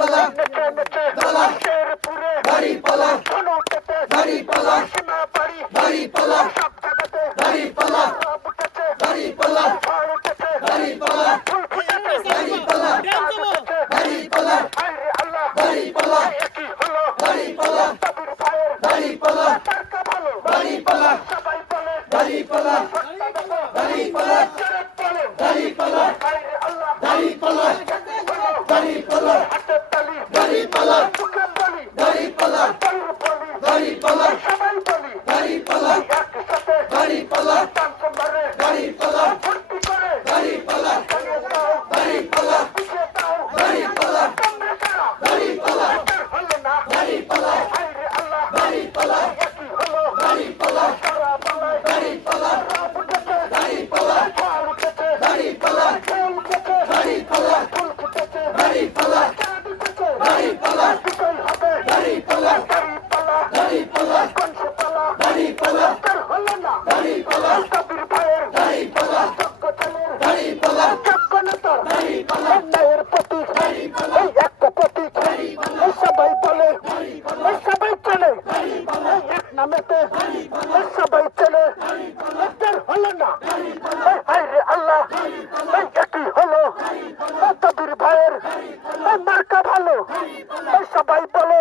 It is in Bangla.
নেচে নেচে শেরপুরে ধনু উঠেছে সীমা বাড়ি সব জায়গাতে সব উঠেছে ঝড় উঠেছে ফুল ফুটেছে চাঁদ উঠেছে হায়রে আল্লাহ একই হলো কবির ভাইয়ের তারকা ভালো সবাই বলে জোরে বলো হায়রে আল্লাহ একই হলো হাতে তালি মুখে বলি বলির বলি সবাই বলি একসাথে ডান্স নেতার ন্যায়ের প্রতীক এই প্রতীক সবাই বলে সবাই চলে এক নামেতে সবাই চলে হলো না এই হায়রে আল্লাহ একই হলো কবির ভাইয়ের মার্কা ভালো সবাই বলো